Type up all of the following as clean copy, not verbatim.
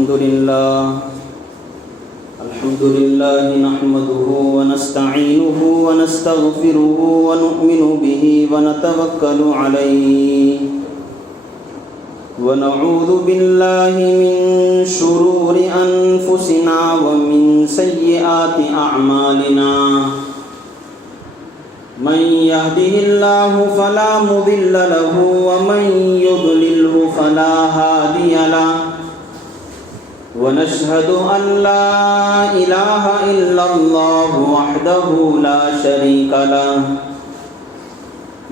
الحمد لله نحمده ونستعينه ونستغفره ونؤمن به ونتوكل عليه ونعوذ بالله من شرور أنفسنا ومن سيئات أعمالنا من يهده الله فلا مضل له ومن يضلله فلا هادي له ونشهد أن لا إله إلا الله وحده لا شريك له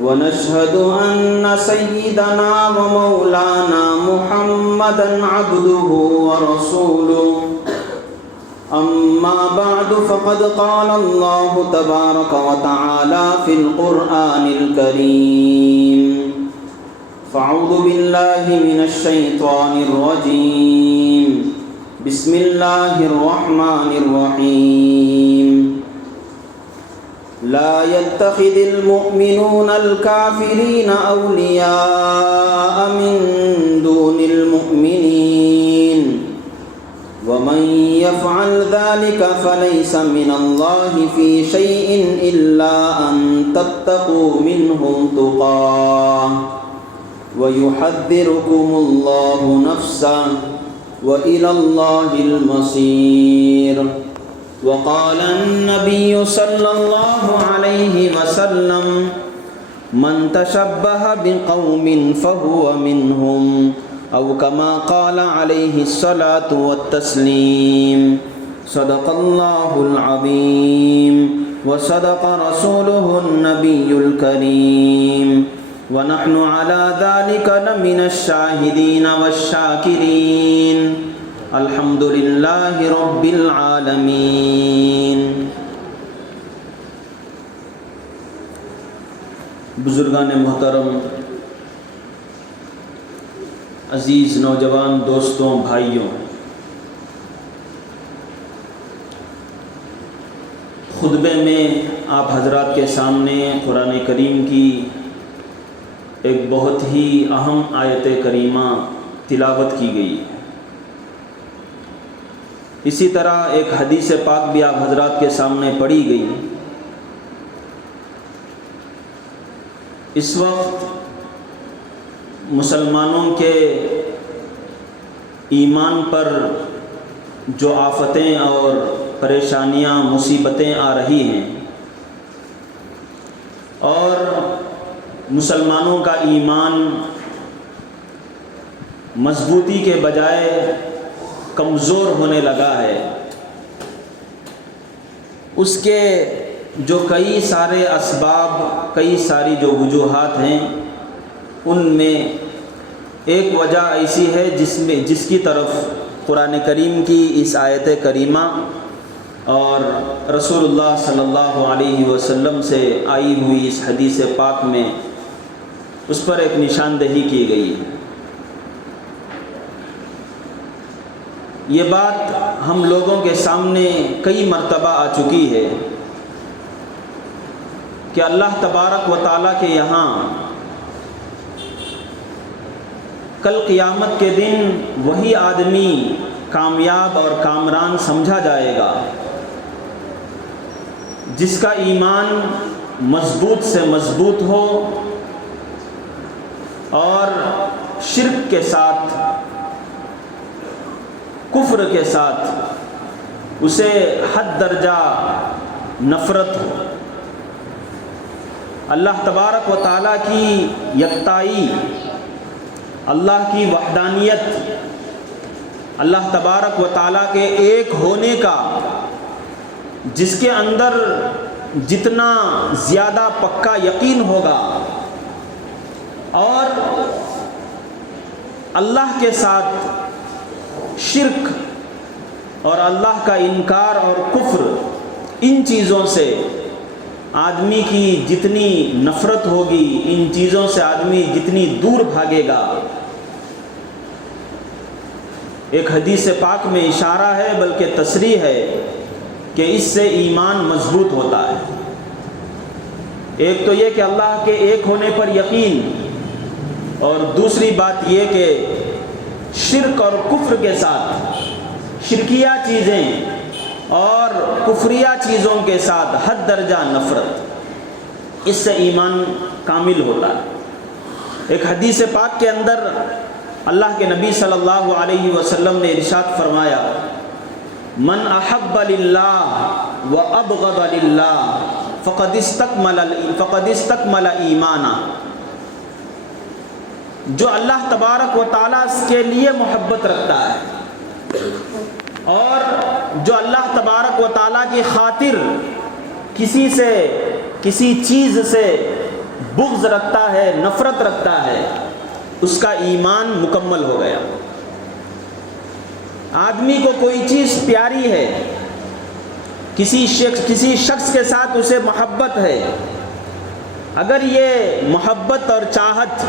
ونشهد أن سيدنا ومولانا محمدا عبده ورسوله أما بعد فقد قال الله تبارك وتعالى في القرآن الكريم فأعوذ بالله من الشيطان الرجيم بسم الله الرحمن الرحيم لا يتخذ المؤمنون الكافرين أولياء من دون المؤمنين ومن يفعل ذلك فليس من الله في شيء إلا أن تتقوا منهم تقاه ويحذركم الله نفسه وإلى الله المصير وقال النبي صلى الله عليه وسلم من تشبه بقوم فهو منهم أو كما قال عليه الصلاة والتسليم صدق الله العظيم وصدق رسوله النبي الكريم ونحن على ذلك لمن الشاهدين والشاكرين الحمد لله رب العالمين. بزرگان محترم، عزیز نوجوان دوستوں، بھائیوں، خطبے میں آپ حضرات کے سامنے قرآن کریم کی ایک بہت ہی اہم آیت کریمہ تلاوت کی گئی ہے. اسی طرح ایک حدیث پاک بھی آپ حضرات کے سامنے پڑھی گئی. اس وقت مسلمانوں کے ایمان پر جو آفتیں اور پریشانیاں، مصیبتیں آ رہی ہیں اور مسلمانوں کا ایمان مضبوطی کے بجائے کمزور ہونے لگا ہے، اس کے جو کئی سارے اسباب، کئی ساری جو وجوہات ہیں، ان میں ایک وجہ ایسی ہے جس کی طرف قرآن کریم کی اس آیت کریمہ اور رسول اللہ صلی اللہ علیہ وسلم سے آئی ہوئی اس حدیث پاک میں اس پر ایک نشاندہی کی گئی ہے. یہ بات ہم لوگوں کے سامنے کئی مرتبہ آ چکی ہے کہ اللہ تبارک و تعالیٰ کے یہاں کل قیامت کے دن وہی آدمی کامیاب اور کامران سمجھا جائے گا جس کا ایمان مضبوط سے مضبوط ہو اور شرک کے ساتھ، کفر کے ساتھ اسے حد درجہ نفرت ہو. اللہ تبارک و تعالیٰ کی یکتائی، اللہ کی وحدانیت، اللہ تبارک و تعالیٰ کے ایک ہونے کا جس کے اندر جتنا زیادہ پکا یقین ہوگا اور اللہ کے ساتھ شرک اور اللہ کا انکار اور کفر، ان چیزوں سے آدمی کی جتنی نفرت ہوگی، ان چیزوں سے آدمی جتنی دور بھاگے گا. ایک حدیث پاک میں اشارہ ہے، بلکہ تصریح ہے کہ اس سے ایمان مضبوط ہوتا ہے. ایک تو یہ کہ اللہ کے ایک ہونے پر یقین، اور دوسری بات یہ کہ شرک اور کفر کے ساتھ، شرکیہ چیزیں اور کفریہ چیزوں کے ساتھ حد درجہ نفرت، اس سے ایمان کامل ہوتا ہے۔ ایک حدیث پاک کے اندر اللہ کے نبی صلی اللہ علیہ وسلم نے ارشاد فرمایا، من احب للہ و ابغض للہ فقد استکمل ایمانا، جو اللہ تبارک و تعالیٰ کے لیے محبت رکھتا ہے اور جو اللہ تبارک و تعالیٰ کی خاطر کسی سے، کسی چیز سے بغض رکھتا ہے، نفرت رکھتا ہے، اس کا ایمان مکمل ہو گیا۔ آدمی کو کوئی چیز پیاری ہے، کسی شخص کے ساتھ اسے محبت ہے، اگر یہ محبت اور چاہت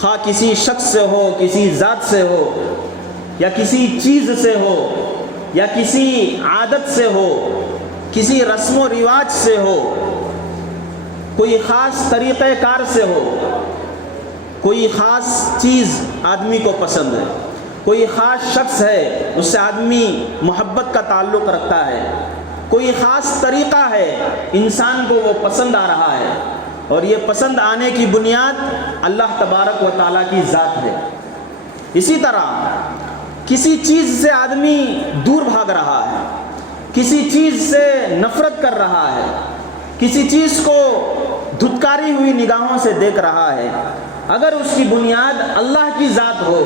خواہ کسی شخص سے ہو، کسی ذات سے ہو، یا کسی چیز سے ہو، یا کسی عادت سے ہو، کسی رسم و رواج سے ہو، کوئی خاص طریقہ کار سے ہو، کوئی خاص چیز آدمی کو پسند ہے، کوئی خاص شخص ہے اس سے آدمی محبت کا تعلق رکھتا ہے، کوئی خاص طریقہ ہے انسان کو وہ پسند آ رہا ہے، اور یہ پسند آنے کی بنیاد اللہ تبارک و تعالیٰ کی ذات ہے۔ اسی طرح کسی چیز سے آدمی دور بھاگ رہا ہے، کسی چیز سے نفرت کر رہا ہے، کسی چیز کو دھتکاری ہوئی نگاہوں سے دیکھ رہا ہے، اگر اس کی بنیاد اللہ کی ذات ہو،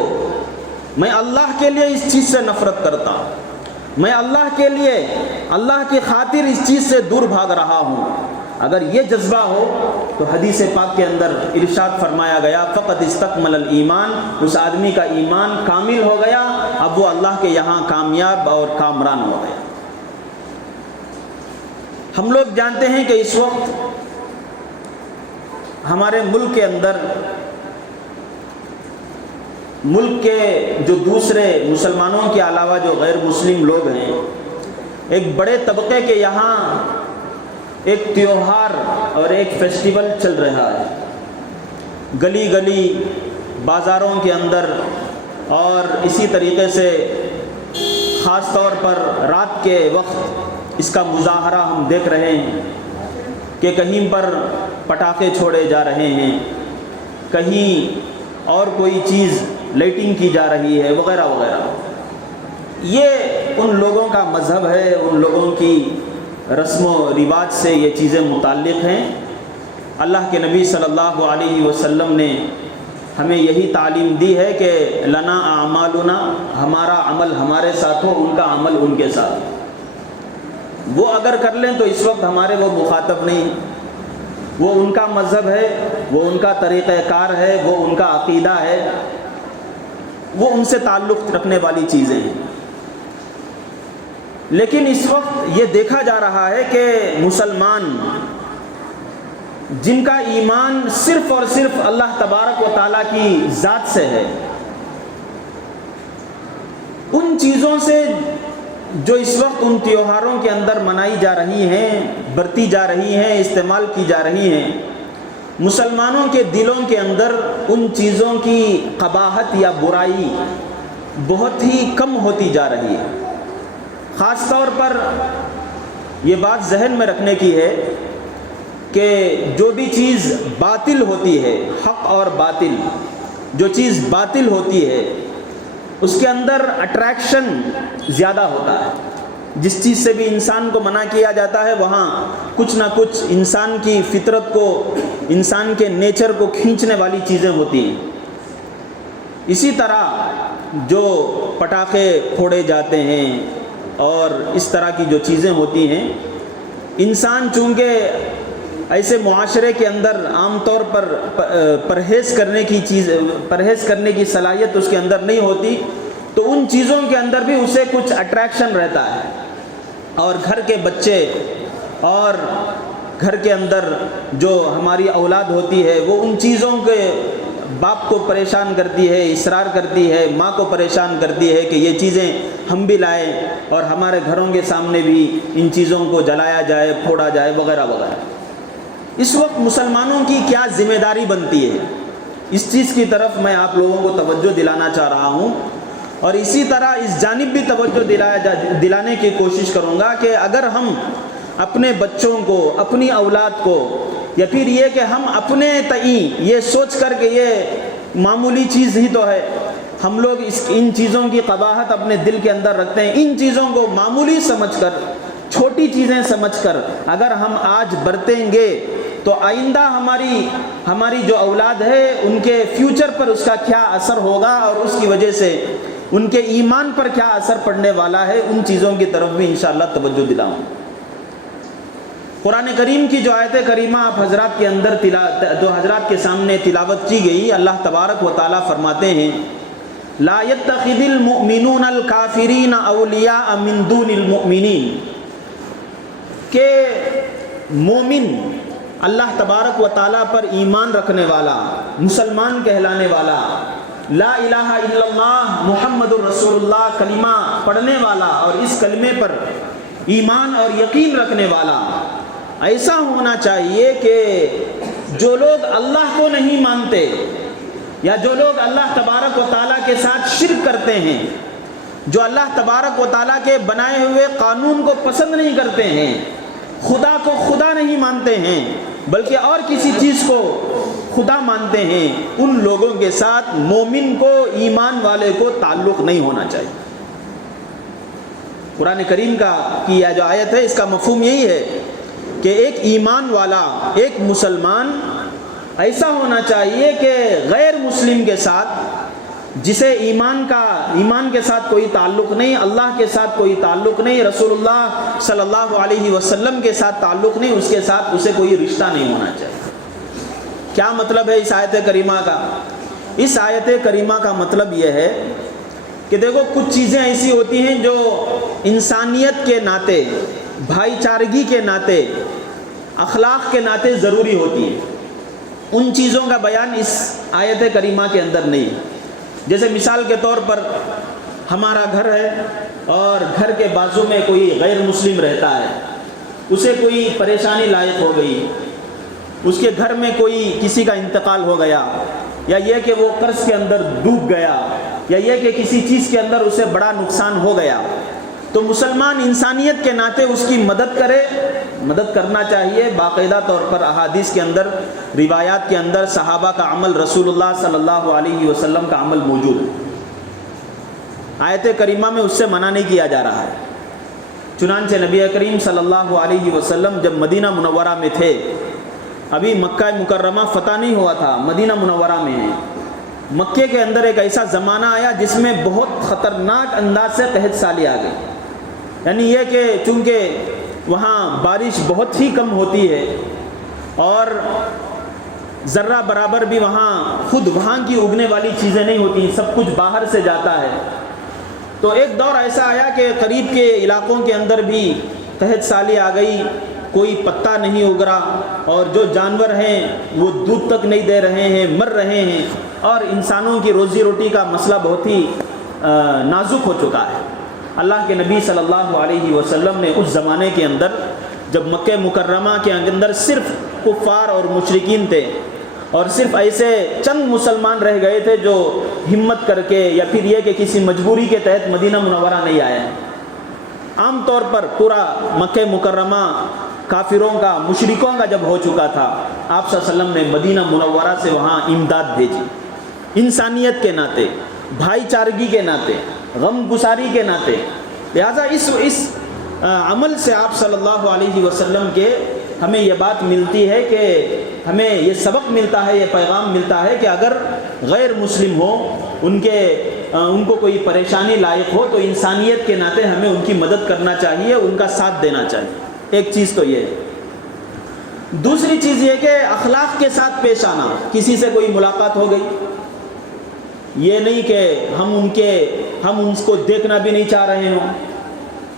میں اللہ کے لیے اس چیز سے نفرت کرتا ہوں، میں اللہ کے لیے، اللہ کی خاطر اس چیز سے دور بھاگ رہا ہوں، اگر یہ جذبہ ہو تو حدیث پاک کے اندر ارشاد فرمایا گیا فقد استکمل الایمان، اس آدمی کا ایمان کامل ہو گیا، اب وہ اللہ کے یہاں کامیاب اور کامران ہو گیا۔ ہم لوگ جانتے ہیں کہ اس وقت ہمارے ملک کے اندر، ملک کے جو دوسرے مسلمانوں کے علاوہ جو غیر مسلم لوگ ہیں، ایک بڑے طبقے کے یہاں ایک تیوہار اور ایک فیسٹیول چل رہا ہے، گلی گلی بازاروں کے اندر، اور اسی طریقے سے خاص طور پر رات کے وقت اس کا مظاہرہ ہم دیکھ رہے ہیں کہ کہیں پر پٹاخے چھوڑے جا رہے ہیں، کہیں اور کوئی چیز لائٹنگ کی جا رہی ہے، وغیرہ وغیرہ۔ یہ ان لوگوں کا مذہب ہے، ان لوگوں کی رسم و رواج سے یہ چیزیں متعلق ہیں۔ اللہ کے نبی صلی اللہ علیہ وسلم نے ہمیں یہی تعلیم دی ہے کہ لنا اعمالنا، ہمارا عمل ہمارے ساتھ ہو، ان کا عمل ان کے ساتھ۔ وہ اگر کر لیں تو اس وقت ہمارے وہ مخاطب نہیں، وہ ان کا مذہب ہے، وہ ان کا طریقہ کار ہے، وہ ان کا عقیدہ ہے، وہ ان سے تعلق رکھنے والی چیزیں ہیں۔ لیکن اس وقت یہ دیکھا جا رہا ہے کہ مسلمان جن کا ایمان صرف اور صرف اللہ تبارک و تعالیٰ کی ذات سے ہے، ان چیزوں سے جو اس وقت ان تیوہاروں کے اندر منائی جا رہی ہیں، برتی جا رہی ہیں، استعمال کی جا رہی ہیں، مسلمانوں کے دلوں کے اندر ان چیزوں کی قباحت یا برائی بہت ہی کم ہوتی جا رہی ہے۔ خاص طور پر یہ بات ذہن میں رکھنے کی ہے کہ جو بھی چیز باطل ہوتی ہے، حق اور باطل، جو چیز باطل ہوتی ہے اس کے اندر اٹریکشن زیادہ ہوتا ہے۔ جس چیز سے بھی انسان کو منع کیا جاتا ہے وہاں کچھ نہ کچھ انسان کی فطرت کو، انسان کے نیچر کو کھینچنے والی چیزیں ہوتی ہیں۔ اسی طرح جو پٹاخے پھوڑے جاتے ہیں اور اس طرح کی جو چیزیں ہوتی ہیں، انسان چونکہ ایسے معاشرے کے اندر عام طور پر پرہیز کرنے کی صلاحیت اس کے اندر نہیں ہوتی، تو ان چیزوں کے اندر بھی اسے کچھ اٹریکشن رہتا ہے، اور گھر کے بچے اور گھر کے اندر جو ہماری اولاد ہوتی ہے وہ ان چیزوں کے باپ کو پریشان کرتی ہے، اصرار کرتی ہے، ماں کو پریشان کرتی ہے کہ یہ چیزیں ہم بھی لائیں اور ہمارے گھروں کے سامنے بھی ان چیزوں کو جلایا جائے، پھوڑا جائے، وغیرہ وغیرہ۔ اس وقت مسلمانوں کی کیا ذمہ داری بنتی ہے؟ اس چیز کی طرف میں آپ لوگوں کو توجہ دلانا چاہ رہا ہوں، اور اسی طرح اس جانب بھی توجہ دلانے کی کوشش کروں گا کہ اگر ہم اپنے بچوں کو، اپنی اولاد کو، یا پھر یہ کہ ہم اپنے تئیں یہ سوچ کر کہ یہ معمولی چیز ہی تو ہے، ہم لوگ ان چیزوں کی قباحت اپنے دل کے اندر رکھتے ہیں، ان چیزوں کو معمولی سمجھ کر، چھوٹی چیزیں سمجھ کر اگر ہم آج برتیں گے تو آئندہ ہماری جو اولاد ہے ان کے فیوچر پر اس کا کیا اثر ہوگا، اور اس کی وجہ سے ان کے ایمان پر کیا اثر پڑنے والا ہے، ان چیزوں کی طرف بھی انشاءاللہ توجہ دلاؤں۔ قرآن کریم کی جو آیت کریمہ آپ حضرات کے اندر جو حضرات کے سامنے تلاوت کی گئی، اللہ تبارک و تعالیٰ فرماتے ہیں لا يتخذ المؤمنون الکافرین اولیاء من دون المؤمنین، کہ مومن، اللہ تبارک و تعالیٰ پر ایمان رکھنے والا، مسلمان کہلانے والا، لا الہ الا اللہ محمد الرسول اللہ کلمہ پڑھنے والا اور اس کلمے پر ایمان اور یقین رکھنے والا، ایسا ہونا چاہیے کہ جو لوگ اللہ کو نہیں مانتے، یا جو لوگ اللہ تبارک و تعالیٰ کے ساتھ شرک کرتے ہیں، جو اللہ تبارک و تعالیٰ کے بنائے ہوئے قانون کو پسند نہیں کرتے ہیں، خدا کو خدا نہیں مانتے ہیں بلکہ اور کسی چیز کو خدا مانتے ہیں، ان لوگوں کے ساتھ مومن کو، ایمان والے کو تعلق نہیں ہونا چاہیے۔ قرآن کریم کی یہ جو آیت ہے اس کا مفہوم یہی ہے کہ ایک ایمان والا، ایک مسلمان ایسا ہونا چاہیے کہ غیر مسلم کے ساتھ، جسے ایمان کے ساتھ کوئی تعلق نہیں، اللہ کے ساتھ کوئی تعلق نہیں، رسول اللہ صلی اللہ علیہ وسلم کے ساتھ تعلق نہیں، اس کے ساتھ اسے کوئی رشتہ نہیں ہونا چاہیے۔ کیا مطلب ہے اس آیت کریمہ کا؟ اس آیت کریمہ کا مطلب یہ ہے کہ دیکھو کچھ چیزیں ایسی ہوتی ہیں جو انسانیت کے ناطے، بھائی چارگی کے ناطے، اخلاق کے ناطے ضروری ہوتی ہیں، ان چیزوں کا بیان اس آیت کریمہ کے اندر نہیں ہے۔ جیسے مثال کے طور پر ہمارا گھر ہے اور گھر کے بازو میں کوئی غیر مسلم رہتا ہے، اسے کوئی پریشانی لاحق ہو گئی، اس کے گھر میں کسی کا انتقال ہو گیا، یا یہ کہ وہ قرض کے اندر ڈوب گیا، یا یہ کہ کسی چیز کے اندر اسے بڑا نقصان ہو گیا، تو مسلمان انسانیت کے ناطے اس کی مدد کرنا چاہیے۔ باقاعدہ طور پر احادیث کے اندر، روایات کے اندر صحابہ کا عمل، رسول اللہ صلی اللہ علیہ وسلم کا عمل موجود ہے۔ آیت کریمہ میں اس سے منع نہیں کیا جا رہا ہے۔ چنانچہ نبی کریم صلی اللہ علیہ وسلم جب مدینہ منورہ میں تھے، ابھی مکہ مکرمہ فتح نہیں ہوا تھا، مدینہ منورہ میں ہے، مکے کے اندر ایک ایسا زمانہ آیا جس میں بہت خطرناک انداز سے قحط سالی آ گئی، یعنی یہ کہ چونکہ وہاں بارش بہت ہی کم ہوتی ہے اور ذرہ برابر بھی وہاں کی اگنے والی چیزیں نہیں ہوتی، سب کچھ باہر سے جاتا ہے، تو ایک دور ایسا آیا کہ قریب کے علاقوں کے اندر بھی قحط سالی آ گئی، کوئی پتا نہیں اگ رہا، اور جو جانور ہیں وہ دودھ تک نہیں دے رہے ہیں، مر رہے ہیں، اور انسانوں کی روزی روٹی کا مسئلہ بہت ہی نازک ہو چکا ہے۔ اللہ کے نبی صلی اللہ علیہ وسلم نے اس زمانے کے اندر، جب مکہ مکرمہ کے اندر صرف کفار اور مشرکین تھے، اور صرف ایسے چند مسلمان رہ گئے تھے جو ہمت کر کے یا پھر یہ کہ کسی مجبوری کے تحت مدینہ منورہ نہیں آئے، عام طور پر پورا مکہ مکرمہ کافروں کا، مشرکوں کا جب ہو چکا تھا، آپ صلی اللہ علیہ وسلم نے مدینہ منورہ سے وہاں امداد بھیجی، انسانیت کے ناطے، بھائی چارگی کے ناطے، غم گساری کے ناطے۔ لہٰذا اس عمل سے آپ صلی اللہ علیہ وسلم کے ہمیں یہ بات ملتی ہے کہ ہمیں یہ سبق ملتا ہے، یہ پیغام ملتا ہے کہ اگر غیر مسلم ہو، ان کو کوئی پریشانی لاحق ہو تو انسانیت کے ناطے ہمیں ان کی مدد کرنا چاہیے، ان کا ساتھ دینا چاہیے۔ ایک چیز تو یہ ہے۔ دوسری چیز یہ کہ اخلاق کے ساتھ پیش آنا، کسی سے کوئی ملاقات ہو گئی، یہ نہیں کہ ہم ان کو دیکھنا بھی نہیں چاہ رہے ہوں،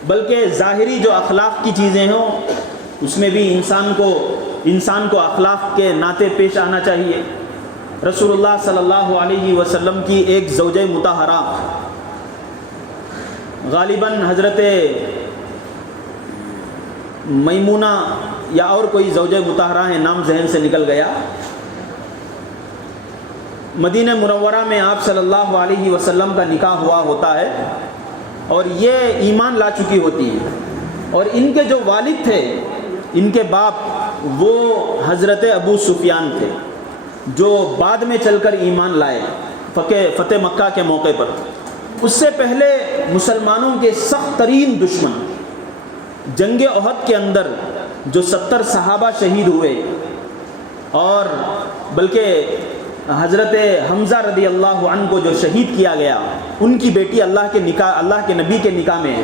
بلکہ ظاہری جو اخلاق کی چیزیں ہوں اس میں بھی انسان کو اخلاق کے ناطے پیش آنا چاہیے۔ رسول اللہ صلی اللہ علیہ وسلم کی ایک زوجہ مطہرہ، غالباً حضرت میمونہ یا اور کوئی زوجہ مطہرہ ہے، نام ذہن سے نکل گیا، مدینہ منورہ میں آپ صلی اللہ علیہ وسلم کا نکاح ہوا ہوتا ہے اور یہ ایمان لا چکی ہوتی ہیں، اور ان کے جو والد تھے، ان کے باپ، وہ حضرت ابو سفیان تھے جو بعد میں چل کر ایمان لائے فتح مکہ کے موقع پر۔ اس سے پہلے مسلمانوں کے سخت ترین دشمن جنگ احد کے اندر جو 70 صحابہ شہید ہوئے، اور بلکہ حضرت حمزہ رضی اللہ عنہ کو جو شہید کیا گیا، ان کی بیٹی اللہ کے نبی کے نکاح میں ہے،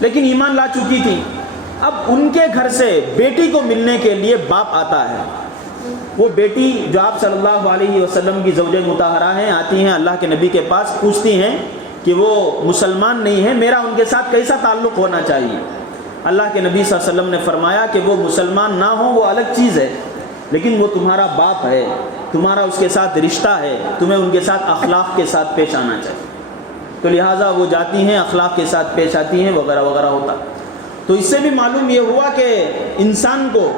لیکن ایمان لا چکی تھی۔ اب ان کے گھر سے بیٹی کو ملنے کے لیے باپ آتا ہے، وہ بیٹی جو آپ صلی اللہ علیہ وسلم کی زوجہ مطہرہ ہیں، آتی ہیں اللہ کے نبی کے پاس، پوچھتی ہیں کہ وہ مسلمان نہیں ہیں، میرا ان کے ساتھ کیسا تعلق ہونا چاہیے۔ اللہ کے نبی صلی اللہ علیہ وسلم نے فرمایا کہ وہ مسلمان نہ ہوں وہ الگ چیز ہے، لیکن وہ تمہارا باپ ہے، تمہارا اس کے ساتھ رشتہ ہے، تمہیں ان کے ساتھ اخلاق کے ساتھ پیش آنا چاہیے۔ تو لہٰذا وہ جاتی ہیں، اخلاق کے ساتھ پیش آتی ہیں، وغیرہ وغیرہ ہوتا۔ تو اس سے بھی معلوم یہ ہوا کہ انسان کو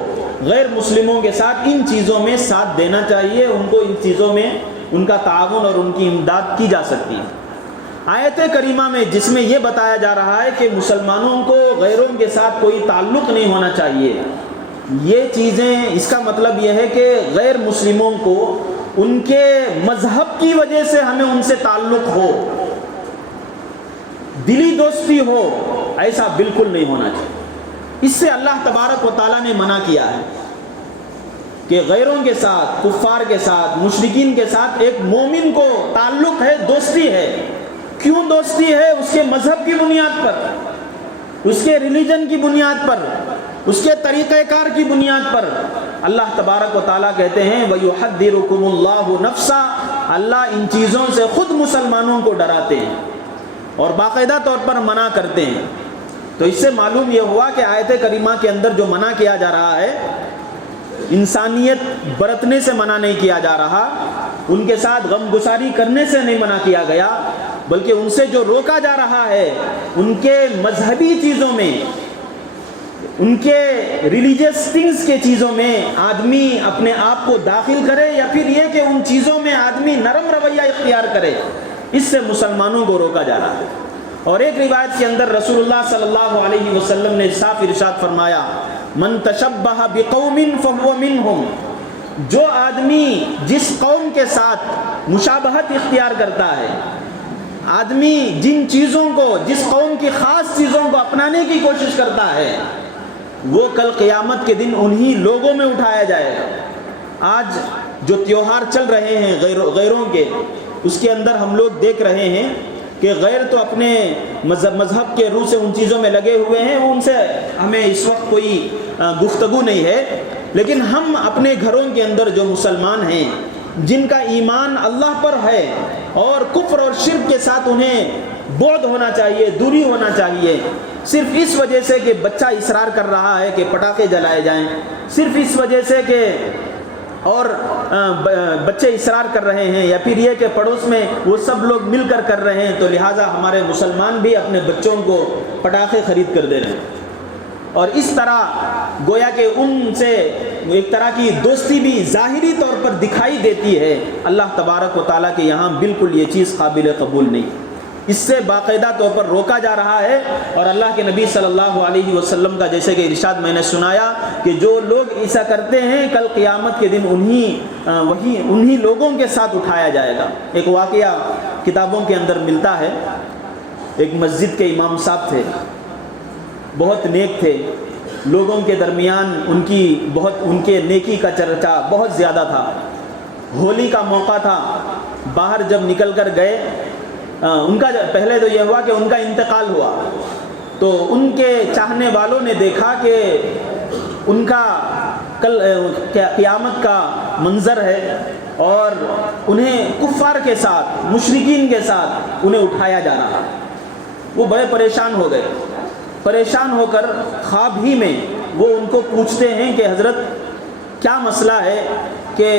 غیر مسلموں کے ساتھ ان چیزوں میں ساتھ دینا چاہیے، ان کو ان چیزوں میں ان کا تعاون اور ان کی امداد کی جا سکتی ہے۔ آیت کریمہ میں جس میں یہ بتایا جا رہا ہے کہ مسلمانوں کو غیروں کے ساتھ کوئی تعلق نہیں ہونا چاہیے، یہ چیزیں، اس کا مطلب یہ ہے کہ غیر مسلموں کو ان کے مذہب کی وجہ سے ہمیں ان سے تعلق ہو، دلی دوستی ہو، ایسا بالکل نہیں ہونا چاہیے۔ اس سے اللہ تبارک و تعالیٰ نے منع کیا ہے کہ غیروں کے ساتھ، کفار کے ساتھ، مشرکین کے ساتھ ایک مومن کو تعلق ہے، دوستی ہے۔ کیوں دوستی ہے؟ اس کے مذہب کی بنیاد پر، اس کے ریلیجن کی بنیاد پر، اس کے طریقہ کار کی بنیاد پر۔ اللہ تبارک و تعالیٰ کہتے ہیں وَيُحَذِّرُكُمُ اللَّهُ نَفْسًا، اللہ ان چیزوں سے خود مسلمانوں کو ڈراتے ہیں اور باقاعدہ طور پر منع کرتے ہیں۔ تو اس سے معلوم یہ ہوا کہ آیت کریمہ کے اندر جو منع کیا جا رہا ہے، انسانیت برتنے سے منع نہیں کیا جا رہا، ان کے ساتھ غم گساری کرنے سے نہیں منع کیا گیا، بلکہ ان سے جو روکا جا رہا ہے ان کے مذہبی چیزوں میں، ان کے ریلیجیس تھنگز کے چیزوں میں آدمی اپنے آپ کو داخل کرے، یا پھر یہ کہ ان چیزوں میں آدمی نرم رویہ اختیار کرے، اس سے مسلمانوں کو روکا جا رہا ہے۔ اور ایک روایت کے اندر رسول اللہ صلی اللہ علیہ وسلم نے صاف ارشاد فرمایا من تشبہ بقوم فہو منہم، جو آدمی جس قوم کے ساتھ مشابہت اختیار کرتا ہے، آدمی جن چیزوں کو، جس قوم کی خاص چیزوں کو اپنانے کی کوشش کرتا ہے، وہ کل قیامت کے دن انہی لوگوں میں اٹھایا جائے گا۔ آج جو تیوہار چل رہے ہیں غیروں کے، اس کے اندر ہم لوگ دیکھ رہے ہیں کہ غیر تو اپنے مذہب کے روح سے ان چیزوں میں لگے ہوئے ہیں، ان سے ہمیں اس وقت کوئی گفتگو نہیں ہے، لیکن ہم اپنے گھروں کے اندر جو مسلمان ہیں، جن کا ایمان اللہ پر ہے اور کفر اور شرک کے ساتھ انہیں بعد ہونا چاہیے، دوری ہونا چاہیے، صرف اس وجہ سے کہ بچہ اصرار کر رہا ہے کہ پٹاخے جلائے جائیں، صرف اس وجہ سے کہ اور بچے اصرار کر رہے ہیں، یا پھر یہ کہ پڑوس میں وہ سب لوگ مل کر کر رہے ہیں، تو لہٰذا ہمارے مسلمان بھی اپنے بچوں کو پٹاخے خرید کر دے رہے ہیں، اور اس طرح گویا کہ ان سے ایک طرح کی دوستی بھی ظاہری طور پر دکھائی دیتی ہے۔ اللہ تبارک و تعالیٰ کے یہاں بالکل یہ چیز قابل قبول نہیں، اس سے باقاعدہ طور پر روکا جا رہا ہے۔ اور اللہ کے نبی صلی اللہ علیہ وسلم کا جیسے کہ ارشاد میں نے سنایا کہ جو لوگ ایسا کرتے ہیں کل قیامت کے دن انہی لوگوں کے ساتھ اٹھایا جائے گا۔ ایک واقعہ کتابوں کے اندر ملتا ہے، ایک مسجد کے امام صاحب تھے، بہت نیک تھے، لوگوں کے درمیان ان کے نیکی کا چرچا بہت زیادہ تھا۔ ہولی کا موقع تھا، باہر جب نکل کر گئے، ان کا پہلے تو یہ ہوا کہ ان کا انتقال ہوا، تو ان کے چاہنے والوں نے دیکھا کہ ان کا کل قیامت کا منظر ہے اور انہیں کفار کے ساتھ، مشرکین کے ساتھ انہیں اٹھایا جا رہا۔ وہ بڑے پریشان ہو گئے، پریشان ہو کر خواب ہی میں وہ ان کو پوچھتے ہیں کہ حضرت کیا مسئلہ ہے کہ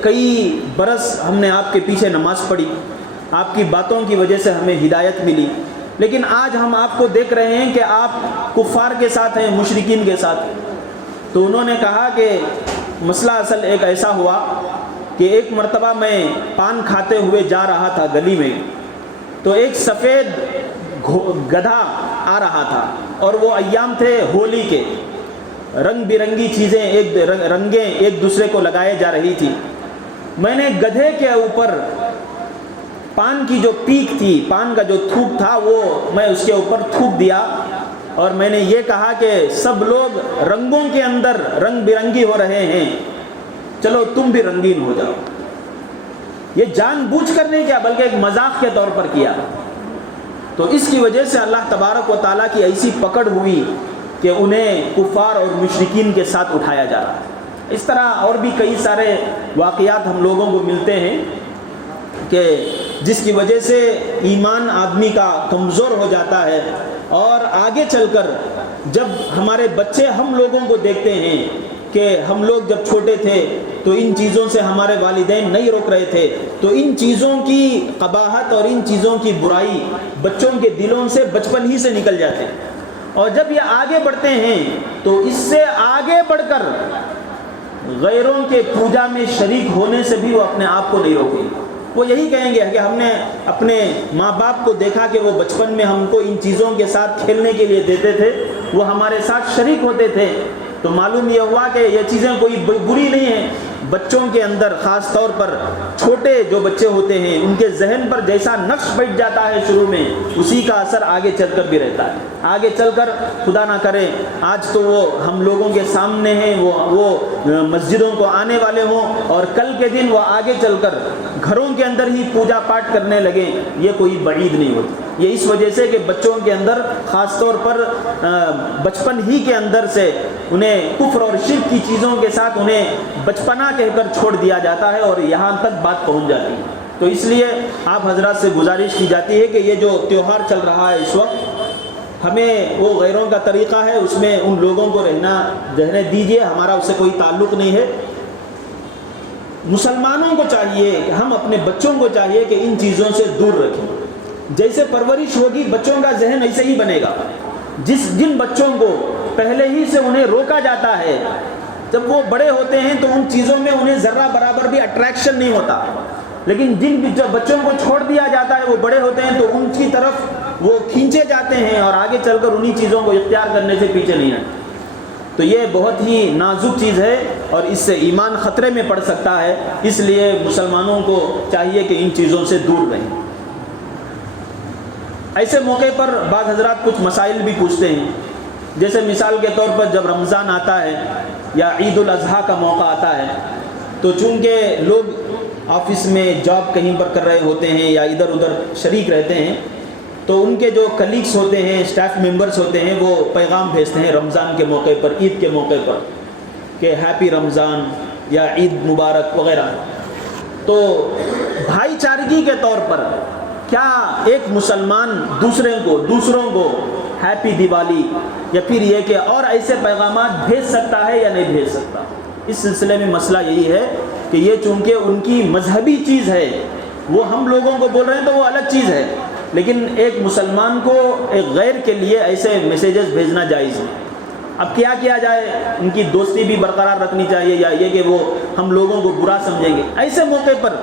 کئی برس ہم نے آپ کے پیچھے نماز پڑھی، آپ کی باتوں کی وجہ سے ہمیں ہدایت ملی، لیکن آج ہم آپ کو دیکھ رہے ہیں کہ آپ کفار کے ساتھ ہیں، مشرکین کے ساتھ۔ تو انہوں نے کہا کہ مسئلہ اصل ایک ایسا ہوا کہ ایک مرتبہ میں پان کھاتے ہوئے جا رہا تھا گلی میں، تو ایک سفید گدھا آ رہا تھا، اور وہ ایام تھے ہولی کے، رنگ برنگی چیزیں رنگیں ایک دوسرے کو لگائے جا رہی تھی۔ میں نے گدھے کے اوپر پان کی جو پیک تھی، پان کا جو تھوک تھا، وہ میں اس کے اوپر تھوک دیا، اور میں نے یہ کہا کہ سب لوگ رنگوں کے اندر رنگ برنگی ہو رہے ہیں، چلو تم بھی رنگین ہو جاؤ۔ یہ جان بوجھ کر نہیں کیا، بلکہ ایک مذاق کے طور پر کیا۔ تو اس کی وجہ سے اللہ تبارک و تعالیٰ کی ایسی پکڑ ہوئی کہ انہیں کفار اور مشرکین کے ساتھ اٹھایا جا رہا ہے۔ اس طرح اور بھی کئی سارے واقعات ہم لوگوں کو ملتے ہیں کہ جس کی وجہ سے ایمان آدمی کا کمزور ہو جاتا ہے، اور آگے چل کر جب ہمارے بچے ہم لوگوں کو دیکھتے ہیں کہ ہم لوگ جب چھوٹے تھے تو ان چیزوں سے ہمارے والدین نہیں روک رہے تھے، تو ان چیزوں کی قباحت اور ان چیزوں کی برائی بچوں کے دلوں سے بچپن ہی سے نکل جاتے ہیں، اور جب یہ آگے بڑھتے ہیں تو اس سے آگے بڑھ کر غیروں کے پوجا میں شریک ہونے سے بھی وہ اپنے آپ کو نہیں روکیں گے۔ وہ یہی کہیں گے کہ ہم نے اپنے ماں باپ کو دیکھا کہ وہ بچپن میں ہم کو ان چیزوں کے ساتھ کھیلنے کے لیے دیتے تھے، وہ ہمارے ساتھ شریک ہوتے تھے، تو معلوم یہ ہوا کہ یہ چیزیں کوئی بری نہیں ہیں۔ بچوں کے اندر خاص طور پر چھوٹے جو بچے ہوتے ہیں، ان کے ذہن پر جیسا نقش بیٹھ جاتا ہے شروع میں، اسی کا اثر آگے چل کر بھی رہتا ہے۔ آگے چل کر خدا نہ کرے آج تو وہ ہم لوگوں کے سامنے ہیں، وہ مسجدوں کو آنے والے ہوں، اور کل کے دن وہ آگے چل کر گھروں کے اندر ہی پوجا پاٹ کرنے لگیں، یہ کوئی بعید نہیں ہوتی۔ یہ اس وجہ سے کہ بچوں کے اندر خاص طور پر بچپن ہی کے اندر سے انہیں کفر اور شرک کی چیزوں کے ساتھ انہیں بچپنا کہہ کر چھوڑ دیا جاتا ہے، اور یہاں تک بات پہنچ جاتی ہے۔ تو اس لیے آپ حضرات سے گزارش کی جاتی ہے کہ یہ جو تیوہار چل رہا ہے اس وقت، ہمیں وہ غیروں کا طریقہ ہے اس میں ان لوگوں کو رہنے دیجیے، ہمارا اس سے کوئی تعلق نہیں ہے۔ مسلمانوں کو چاہیے کہ ہم اپنے بچوں کو چاہیے کہ ان چیزوں سے دور رکھیں۔ جیسے پرورش ہوگی بچوں کا ذہن ایسے ہی بنے گا۔ جن بچوں کو پہلے ہی سے انہیں روکا جاتا ہے، جب وہ بڑے ہوتے ہیں تو ان چیزوں میں انہیں ذرہ برابر بھی اٹریکشن نہیں ہوتا، لیکن جب بچوں کو چھوڑ دیا جاتا ہے وہ بڑے ہوتے ہیں تو ان کی طرف وہ کھینچے جاتے ہیں، اور آگے چل کر انہی چیزوں کو اختیار کرنے سے پیچھے نہیں آتے۔ تو یہ بہت ہی نازک چیز ہے، اور اس سے ایمان خطرے میں پڑ سکتا ہے، اس لیے مسلمانوں کو چاہیے کہ ان چیزوں سے دور رہیں۔ ایسے موقع پر بعض حضرات کچھ مسائل بھی پوچھتے ہیں، جیسے مثال کے طور پر جب رمضان آتا ہے یا عید الاضحیٰ کا موقع آتا ہے، تو چونکہ لوگ آفس میں جاب کہیں پر کر رہے ہوتے ہیں یا ادھر ادھر شریک رہتے ہیں، تو ان کے جو کلیگس ہوتے ہیں، اسٹاف ممبرز ہوتے ہیں، وہ پیغام بھیجتے ہیں رمضان کے موقع پر، عید کے موقع پر، کہ ہیپی رمضان یا عید مبارک وغیرہ۔ تو بھائی چارگی کے طور پر کیا ایک مسلمان دوسروں کو ہیپی دیوالی یا پھر یہ کہ اور ایسے پیغامات بھیج سکتا ہے یا نہیں بھیج سکتا؟ اس سلسلے میں مسئلہ یہی ہے کہ یہ چونکہ ان کی مذہبی چیز ہے، وہ ہم لوگوں کو بول رہے ہیں تو وہ الگ چیز ہے، لیکن ایک مسلمان کو ایک غیر کے لیے ایسے میسیجز بھیجنا جائز ہے۔ اب کیا جائے، ان کی دوستی بھی برقرار رکھنی چاہیے، یا یہ کہ وہ ہم لوگوں کو برا سمجھیں گے؟ ایسے موقع پر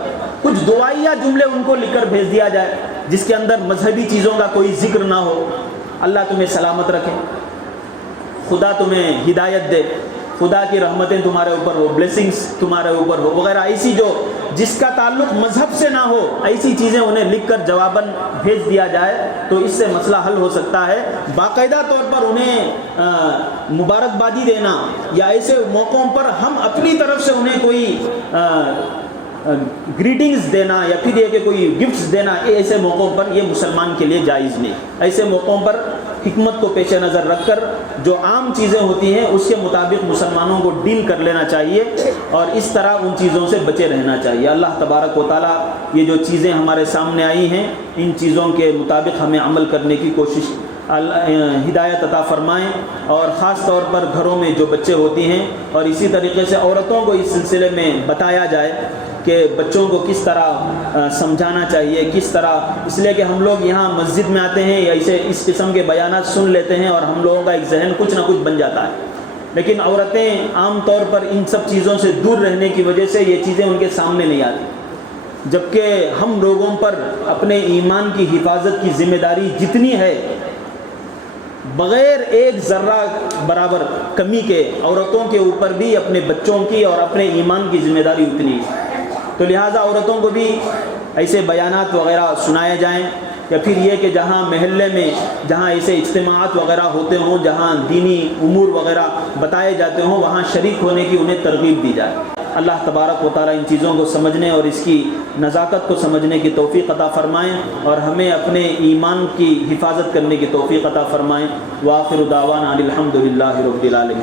کچھ دعائیہ جملے ان کو لکھ کر بھیج دیا جائے جس کے اندر مذہبی چیزوں کا کوئی ذکر نہ ہو۔ اللہ تمہیں سلامت رکھے، خدا تمہیں ہدایت دے، خدا کی رحمتیں تمہارے اوپر ہو، بلیسنگز تمہارے اوپر ہو وغیرہ، ایسی جو جس کا تعلق مذہب سے نہ ہو، ایسی چیزیں انہیں لکھ کر جواباً بھیج دیا جائے تو اس سے مسئلہ حل ہو سکتا ہے۔ باقاعدہ طور پر انہیں مبارکبادی دینا یا ایسے موقعوں پر ہم اپنی طرف سے انہیں کوئی گریٹنگز دینا یا پھر یہ کہ کوئی گفٹس دینا، ایسے موقعوں پر یہ مسلمان کے لیے جائز نہیں۔ ایسے موقعوں پر حکمت کو پیش نظر رکھ کر جو عام چیزیں ہوتی ہیں اس کے مطابق مسلمانوں کو ڈیل کر لینا چاہیے، اور اس طرح ان چیزوں سے بچے رہنا چاہیے۔ اللہ تبارک و تعالیٰ یہ جو چیزیں ہمارے سامنے آئی ہیں، ان چیزوں کے مطابق ہمیں عمل کرنے کی کوشش ہدایت عطا فرمائیں، اور خاص طور پر گھروں میں جو بچے ہوتی ہیں، اور اسی طریقے سے عورتوں کو اس سلسلے میں بتایا جائے کہ بچوں کو کس طرح سمجھانا چاہیے، کس طرح، اس لیے کہ ہم لوگ یہاں مسجد میں آتے ہیں یا اسے اس قسم کے بیانات سن لیتے ہیں اور ہم لوگوں کا ایک ذہن کچھ نہ کچھ بن جاتا ہے، لیکن عورتیں عام طور پر ان سب چیزوں سے دور رہنے کی وجہ سے یہ چیزیں ان کے سامنے نہیں آتی، جبکہ ہم لوگوں پر اپنے ایمان کی حفاظت کی ذمہ داری جتنی ہے، بغیر ایک ذرہ برابر کمی کے عورتوں کے اوپر بھی اپنے بچوں کی اور اپنے ایمان کی ذمہ داری اتنی ہے۔ تو لہٰذا عورتوں کو بھی ایسے بیانات وغیرہ سنائے جائیں، یا پھر یہ کہ جہاں محلے میں جہاں ایسے اجتماعات وغیرہ ہوتے ہوں، جہاں دینی امور وغیرہ بتائے جاتے ہوں، وہاں شریک ہونے کی انہیں ترغیب دی جائے۔ اللہ تبارک و تعالیٰ ان چیزوں کو سمجھنے اور اس کی نزاکت کو سمجھنے کی توفیق عطا فرمائیں، اور ہمیں اپنے ایمان کی حفاظت کرنے کی توفیق عطا فرمائیں۔ وآخر دعوانا ان الحمد للہ رب العالمین۔